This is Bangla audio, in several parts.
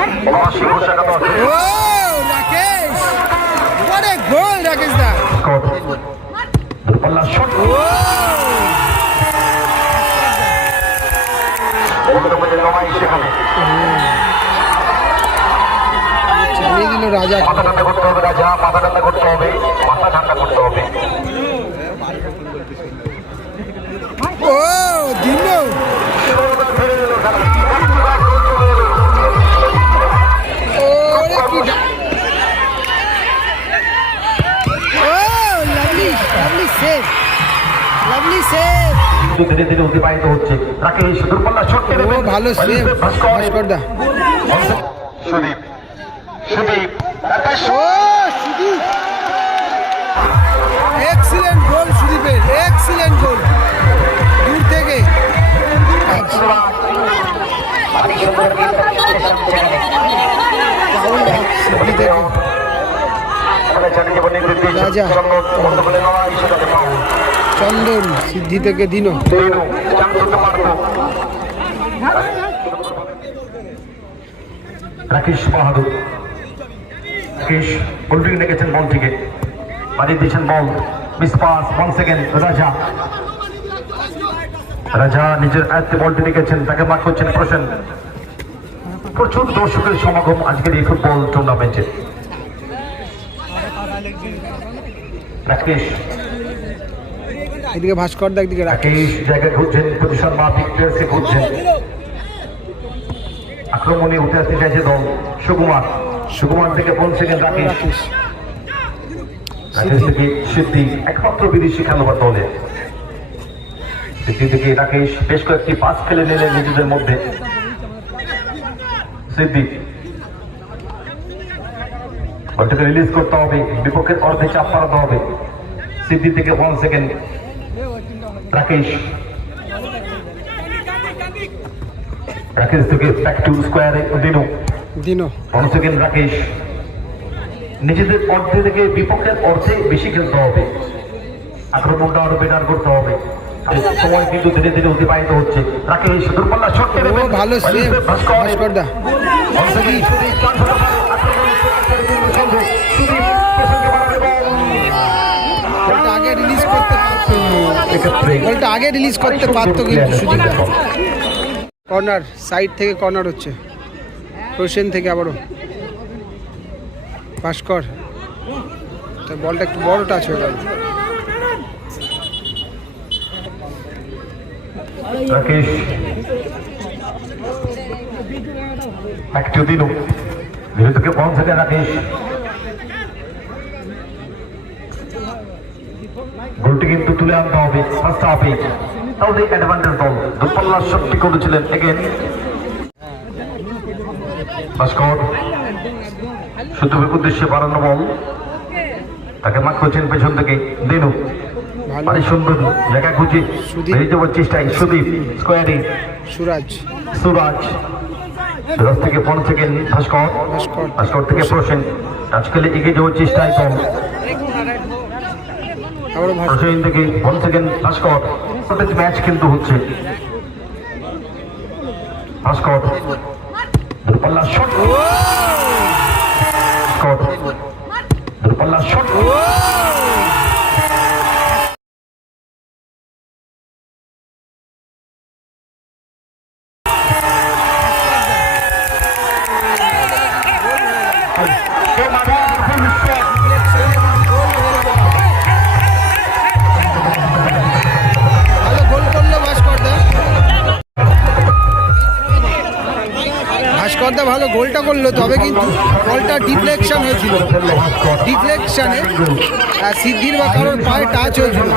O Rakesh what a Rakesh দা! চালিয়ে দিল রাজা মাথা ঠান্ডা করতে হবে রাজা মাথা ঠান্ডা করতে হবে মাথা ঠান্ডা করতে হবে। ও দিল সেভ। Lovely save. ধীরে ধীরে অতিবাহিত হচ্ছে। রাকেশ দূরপাল্লা শট টেনে ও ভালো সেভ। ভাস্কর। দা সুদীপ। সুদীপ। রাকেশ। ও সুদীপ। এক্সিলেন্ট গোল সুদীপের। এক্সিলেন্ট গোল দূর থেকে। সুদীপ থেকে রাজা। চন্দন সিদ্ধি থেকে দিনো রাকেশ বাহাদুর। রাকেশ, উল্টিং রেখেছেন বল থেকে। বাড়ি দিয়েছেন ball. Miss pass one second Raja. Raja নিজের আয়ত্তে বলটি রেখেছেন, তাকে মার্ক করছেন প্রসেন। প্রচুর দর্শকের সমাগম আজকের এই ফুটবল টুর্নামেন্টে রাকেশ এদিকে ভাস্কর দা একদিকে রাকেশ জায়গায় ঘুরছেন পজিশন মাফিক প্লেয়ার্সে ঘুরছেন। আক্রমণে উঠে আসতে চাইছে দল। সুকুমার সুকুমার থেকে রাকেশ। রাকেশ। রাকেশ থেকে সিদ্ধি একমাত্র বিদেশি খেলোয়াড় দলে। সিদ্ধি থেকে রাকেশ বেশ কয়েকটি পাস খেলে নিলেন নিজেদের মধ্যে। সিদ্ধি বলটাকে রিলিজ করতে হবে বিপক্ষের অর্ধে চাপ পালাতে হবে। সিদ্ধি থেকে ওয়ান সেকেন্ড রাকেশ। রাকেশ থেকে ব্যাক টু স্কোয়ারে দিনু। দিনো। One second Rakesh. নিজেদের অর্ধে থেকে বিপক্ষের অর্ধে বেশি খেলতে হবে। আক্রমণটা আরও বেটার করতে হবে। সময় কিন্তু ধীরে ধীরে অতিবাহিত হচ্ছে। রাকেশ দূরপাল্লা শট ভালো ভাস্কর দা। বলটা আগে রিলিজ করতে পারতো কিন্তু সুদীপ কর্নার সাইড থেকে কর্নার হচ্ছে। প্রসেন থেকে আবারও। ভাস্কর। তো বলটা একটু বড় টাচ হয়ে গেল। একটু দিনু। ধীরে রাকেশ। গোলটি কিন্তু তুলে আনতে হবে ফার্স্ট হাফে তাহলে অ্যাডভান্টেজ দল। দুপাল্লা শক্তি করেছিলেন এগেন ভাস্কর সুতরাং উদ্দেশ্যে বাড়ানো বল। তাকে মাঠ করছেন পেছন থেকে দিনু। ভারী সুন্দর জায়গা খুঁজে। বেরিয়ে যাওয়ার চেষ্টায় সুদীপ স্কোয়ারিং সুরাজ। সুরাজ। সুরাজ থেকে পনেরো সেকেন্ড ভাস্কর। ভাস্কর। থেকে প্রসেন। খেলে এগিয়ে যাওয়ার চেষ্টায় দল। প্রসেন থেকে পনেরো সেকেন্ড ভাস্কর ম্যাচ কিন্তু হচ্ছে। ভাস্কর দূরপাল্লা শট ভাস্কর দূরপাল্লা শট ভাস্করদা ভালো গোলটা করল তবে কিন্তু বলটা ডিফ্লেকশন হয়েছিল। ডিফ্লেকশনে সিদ্ধির বা কারোর পায়ে টাচ হয়েছিল।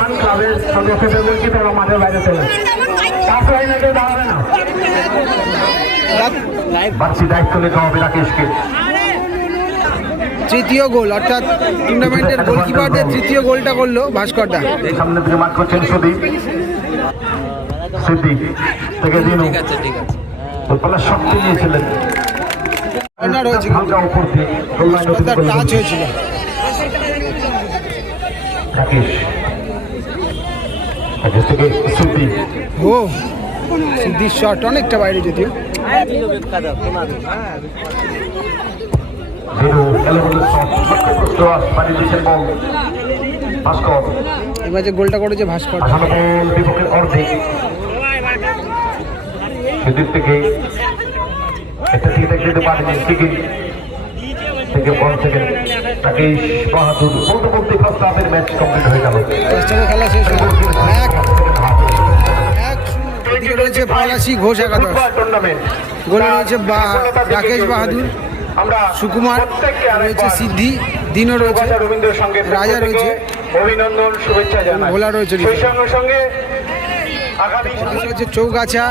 তৃতীয় গোল অর্থাৎ টুর্নামেন্টের গোলকিপারদের তৃতীয় গোলটা করল ভাস্করদা সামনে থেকে মাঠ করছেন সুদীপ সিদ্দিক থেকে দিনু শক্তি নিয়েছিলেন। কর্নার হয়েছে হালকা উপর দিয়ে গোল লাইন অতিক্রম ভাস্করদার করে টাচ হয়েছিল ও সিদ্ধির শট অনেকটা বাইরে যদিও। এবার যে গোলটা করেছে ভাস্কর। বিপক্ষের অর্ধেক। সেদিক থেকে থেকে দেখতে পারেনি ঠিকই। থেকে বল থেকে রাকেশ বাহাদুর বলতে বলতে ফার্স্ট হাফের ম্যাচ কমপ্লিট হয়ে গেল। খেলা শেষ রয়েছে পলাশি ঘোষ একাদশ। গোলে রয়েছে বা- রাকেশ বাহাদুর সুকুমার রয়েছে সিদ্ধি দিনও রয়েছে রাজা রয়েছে। অভিনন্দন শুভেচ্ছা জানাই। ভোলা রয়েছে সঙ্গে সঙ্গে আগামী রয়েছে চৌগাছা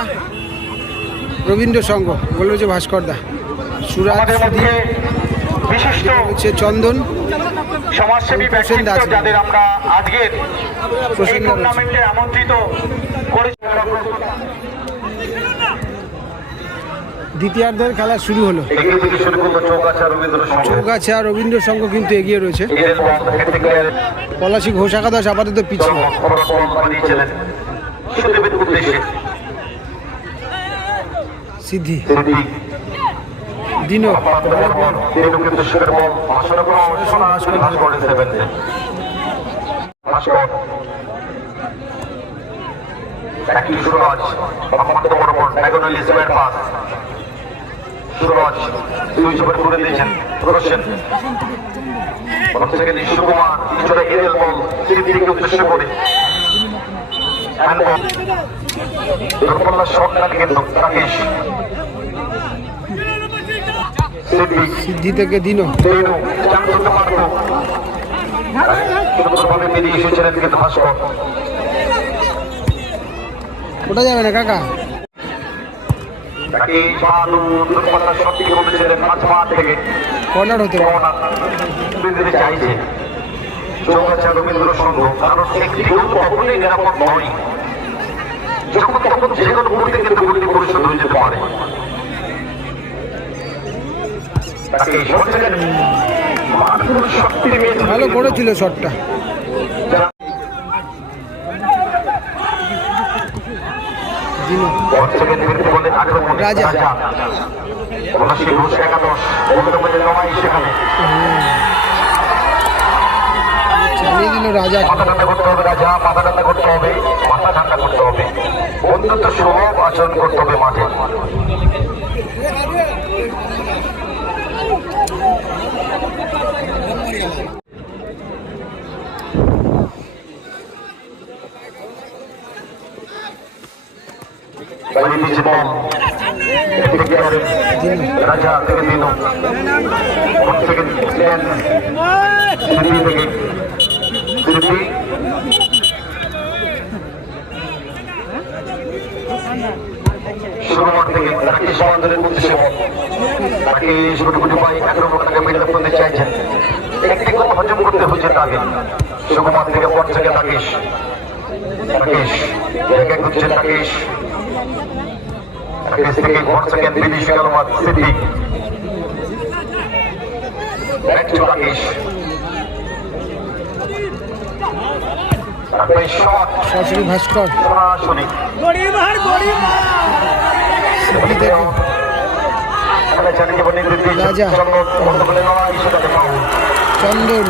রবীন্দ্র সংঘ গোলে রয়েছে ভাস্কর দা সুরাজ বিশিষ্ট রয়েছে চন্দন সমাজসেবী দাস। ব্যক্তিত্ব যাদের আমরা আজকের এই টুর্নামেন্টে আমন্ত্রিত করেছি। দ্বিতীয়ার্ধের খেলা শুরু হলো। চৌগাছা রবীন্দ্র সংঘ। চৌগাছা রবীন্দ্র সংঘ কিন্তু এগিয়ে রয়েছে। পলাশী ঘোষাকা একাদশ আপাতত পিছিয়ে। ভাস্কর একই সুরজ ওভার করে দিয়েছেন রোশন প্রথম সেকেন্ড সুকুমার কিছুটা এরিয়াল বল উদ্দেশ্য করে রাকেশ সিদ্ধি থেকে ভাস্কর ওটা যাবে না, কাকা? রবীন্দ্র সংঘ কারণ একটি গোল কখনোই নিরাপদ নয় যখন তখন যে পরিশোধ হয়ে যেতে পারে তাকে সবচেয়ে মানসিক শক্তি নিয়ে ভালো করেছিল শটটা। রাজা। চালিয়ে দিল রাজা। মাথা ঠান্ডা করতে হবে রাজা মাথা ঠান্ডা করতে হবে মাথা ঠান্ডা করতে হবে সুলভ আচরণ করতে হবে মাঠে। কি করে? রাজা থেকে দিন থেকে থেকে তাকে সমাধানের উদ্দেশ্যে তাকে শুরু করে পাই এগারো টাকা মেডেল করতে হচ্ছে থেকে পর থেকে তাকেশ তাকেশ জায়গায় খুঁজছেন তাকেশ তাকেশ থেকে বিদেশ কালমাত সিদ্দিক। ব্যাক টু তাকেশ তারপরে শট সরাসরি ভাস্কর। সরাসরি রাজা। চন্দন।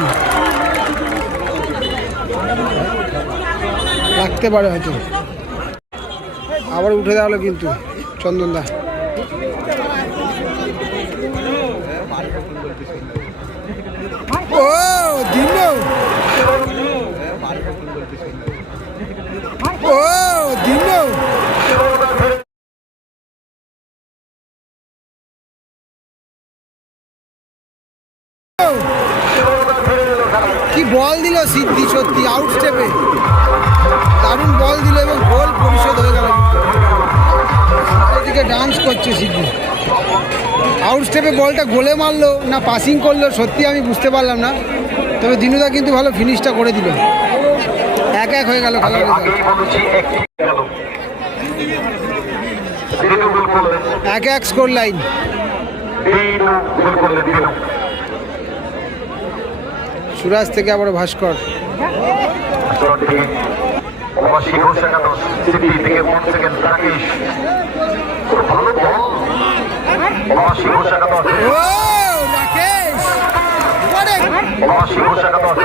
লাগতে পারে হয়তো। আবার উঠে হলো কিন্তু। চন্দন দা ও দিল ও কি বল দিল সিদ্ধি সত্যি আউট ডান্স করছে আউট স্টেপে বলটা গোলে মারলো, না পাসিং করল, সত্যি আমি বুঝতে পারলাম না। তবে দিনুদা কিন্তু ভালো ফিনিশটা করে দিল। এক এক হয়ে গেল করলেন এক এক স্কোর লাইন সুরাজ থেকে আবার ভাস্কর। সেকেন্ড রাকেশ খুব ভালো বল ঘোষ একাদশ ও রাকেশ! What a- অনাশি ঘোষ একাদশ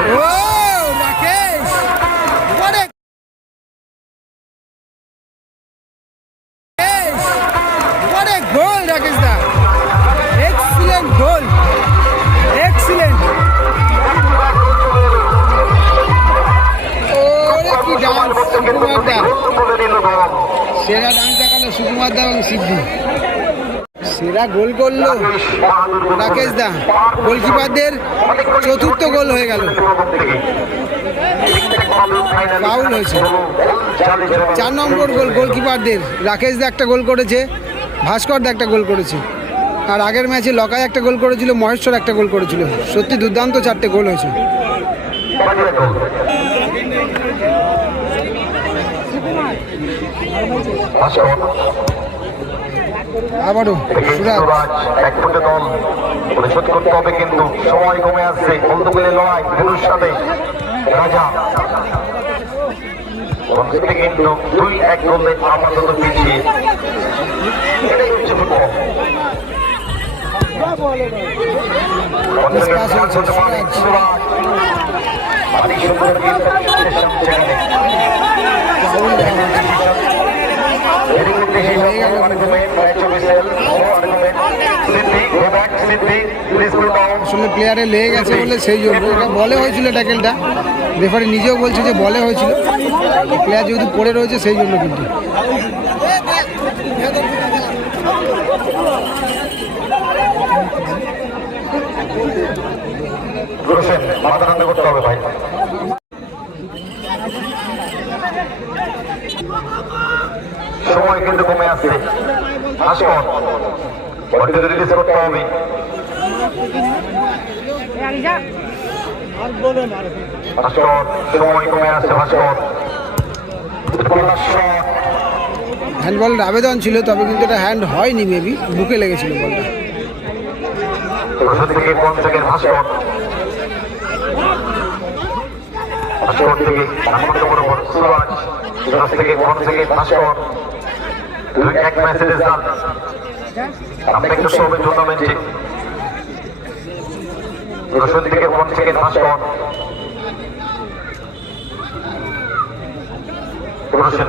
সেরা গোল করল। রাকেশ দা, গোলকিপারদের চতুর্থ গোল হয়ে গেল। ফাউল হয়েছে। চার নম্বর গোল গোলকিপারদের। রাকেশ দা একটা গোল করেছে, ভাস্কর দা একটা গোল করেছে। আর আগের ম্যাচে লকায় একটা গোল করেছিল মহেশ্বর একটা গোল করেছিল। সত্যি দুর্দান্ত চারটে গোল হয়েছে। আবারও সুরাজ এক ফুটে পরিশোধ করতে হবে কিন্তু সময় কমে আসছে বন্ধুগুলির লড়াই গুরুর সাথে রাজা কিন্তু দুই এক। অনেক সুন্দর কিন্তু হয়ে গেল আসলে প্লেয়ারে লেগে গেছে বলে সেই জন্য। এটা বলে হয়েছিল ট্যাকেলটা রেফারি নিজেও বলছে যে বলে হয়েছিল। প্লেয়ার যেহেতু পড়ে রয়েছে, সেই জন্য কিন্তু। করতে হবে ভাই। সময় কিন্তু কমে আসছে। ভাস্কর বডিতে রিলিজ করতে হবে। ভাস্কর সময় কমে আসছে ভাস্কর আবেদন ছিল তবে কিন্তু এটা হ্যান্ড হয়নি মেবি বুকে লেগেছিল বলটা। থেকে থেকে থেকে। দুই এক ম্যাচের রেজাল্ট আমরা একটু সবে টুর্নামেন্টে প্রথম থেকে কোন সেকেন্ড ভাস্কর প্রথম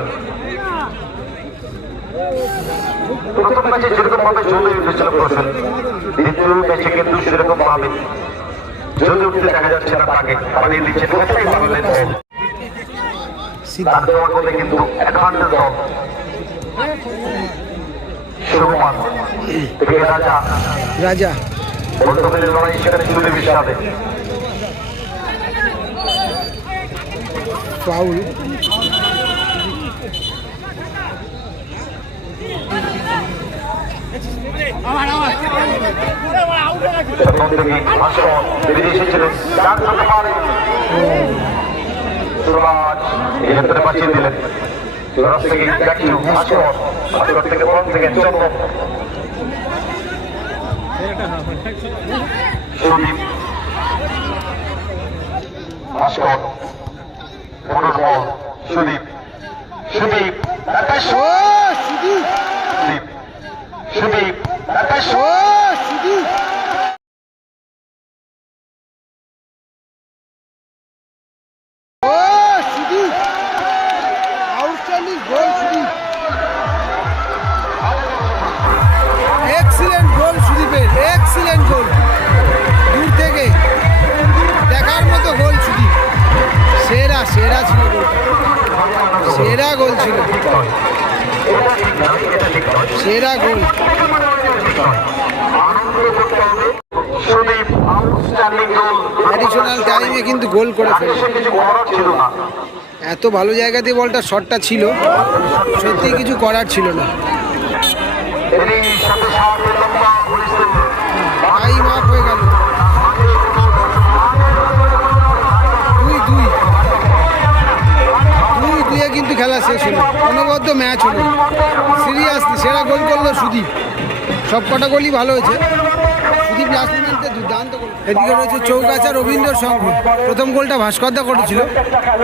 প্রথম ম্যাচে যেরকম ভাবে জ্বলে উঠেছিল প্রশ্ন দ্বিতীয় ম্যাচে কিন্তু সেরকম ভাবে জ্বলে উঠতে দেখা যাচ্ছে না তাকে। বানিয়ে দিচ্ছে তার দেওয়া গোলে কিন্তু অ্যাডভান্টেজ দল শুভমান থেকে রাজা রাজা বন্ধুদের লড়াই সেখানে শুরু বিশালে ফাউল প্রথম থেকে ভাস্কর বেরিয়ে এসেছিলেন চার করতে পারে সুরাজ এই ক্ষেত্রে বাঁচিয়ে দিলেন। সুরাজ থেকে ব্যাক টু সুদীপ ভাস্কর চন্দন সুদীপ সুদীপ। সুদীপ সুদীপ সুদীপ। টাইমে কিন্তু গোল করে এত ভালো জায়গাতে বলটা শটটা ছিল, সত্যি কিছু করার ছিল না। হয়ে দুই দুয়ে কিন্তু খেলা শেষ হলো। অনবদ্য ম্যাচ হলো। সিরিয়াসলি সেরা গোল করল সুদীপ। সব কটা গোলই ভালো হয়েছে। সুদীপ লাস্ট এদিকে রয়েছে চৌগাছা রবীন্দ্র সংঘ। প্রথম গোলটা ভাস্করদা করেছিল।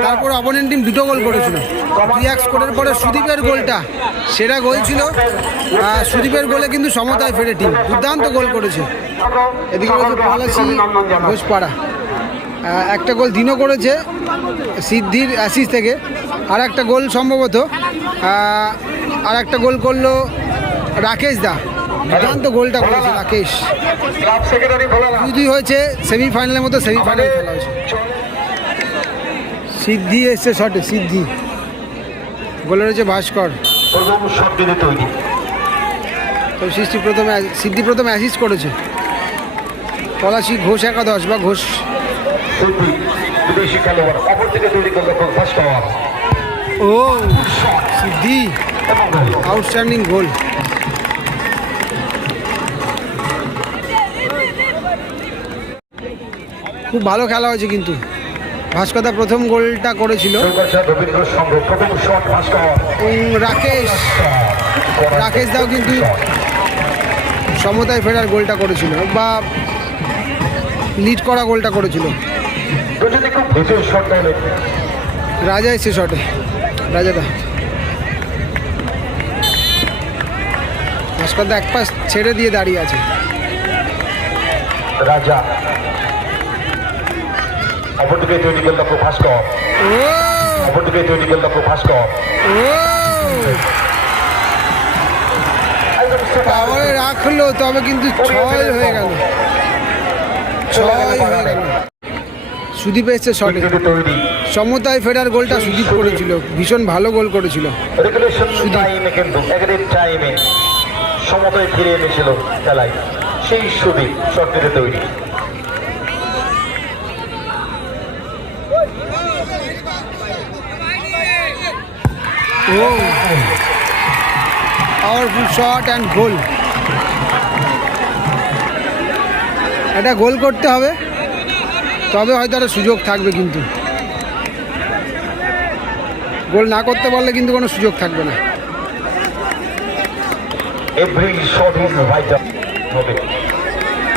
তারপর অপোনেন্ট টিম দুটো গোল করেছিল। দুই এক স্কোরের পরে সুদীপের গোলটা সেরা গোল ছিল। সুদীপের গোলে কিন্তু সমতায় ফেরে টিম দুর্দান্ত গোল করেছে। এদিকে রয়েছে পলাশি ঘোষপাড়া। একটা গোল দিনও করেছে সিদ্ধির অ্যাসিস থেকে। আর একটা গোল সম্ভবত আর একটা গোল করল রাকেশ দা। দুর্দান্ত গোলটা করেছে রাকেশ। দুই দুই হয়েছে সেমিফাইনালের মতো সেমিফাইনাল খেলা হয়েছে। সিদ্ধি এসছে শটে সিদ্ধি। গোলে রয়েছে ভাস্কর। তো সৃষ্টি প্রথমে সিদ্ধি প্রথমে অ্যাসিস্ট করেছে। পলাশি ঘোষ একাদশ বা ঘোষ। ও সিদ্ধি। Outstanding goal. খুব ভালো খেলা হয়েছে কিন্তু। ভাস্করদা প্রথম গোলটা করেছিল। রাকেশ। রাকেশ দাও কিন্তু সমতায় ফেরার গোলটা করেছিল বা লিড করা গোলটা করেছিল। রাজা এসে শটে রাজাদা ভাস্করদা এক পাশ ছেড়ে দিয়ে দাঁড়িয়ে আছে। রাজা। অপর দিকে তৈরি করলে ফার্স্ট ওভার ও অপর দিকে তৈরি করলে ফার্স্ট ওভার ও পাওয়ারে রাখল তবে কিন্তু ছয় হয়ে গেল। ছয় হয়ে গেল। সুদীপ এসছে শটে তৈরি সমতায় ফেরার গোলটা সুদীপ করেছিল। ভীষণ ভালো গোল করেছিল। টাইমে কিন্তু টাইমে সমতায় ফিরে এনেছিল খেলায়। সেই সুদীপ শট দিতে তৈরি। ও পাওয়ারফুল শট অ্যান্ড গোল এটা গোল করতে হবে। তবে হয়তো একটা সুযোগ থাকবে কিন্তু। গোল না করতে পারলে কিন্তু কোনো সুযোগ থাকবে না। এভরি শট ইজ ভাইটাল হবে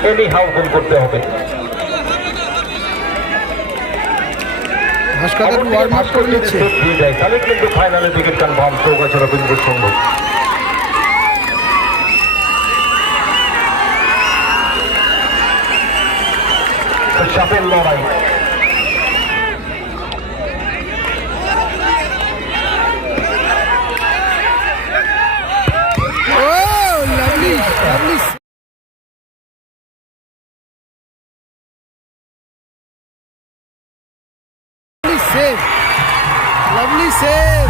এনি হাউ গোল করতে হবে। একটু ওয়ার্ম আপ করে নিচ্ছে। তাহলে কিন্তু ফাইনালে টিকিট কনফার্ম চৌগাছা কিন্তু সম্ভব চাপের লড়াই ও lovely lovely save lovely save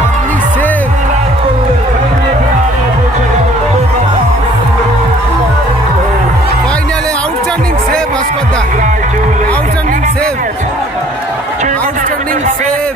lovely save ফাইনালে outstanding save Bhaskar da outstanding save outstanding save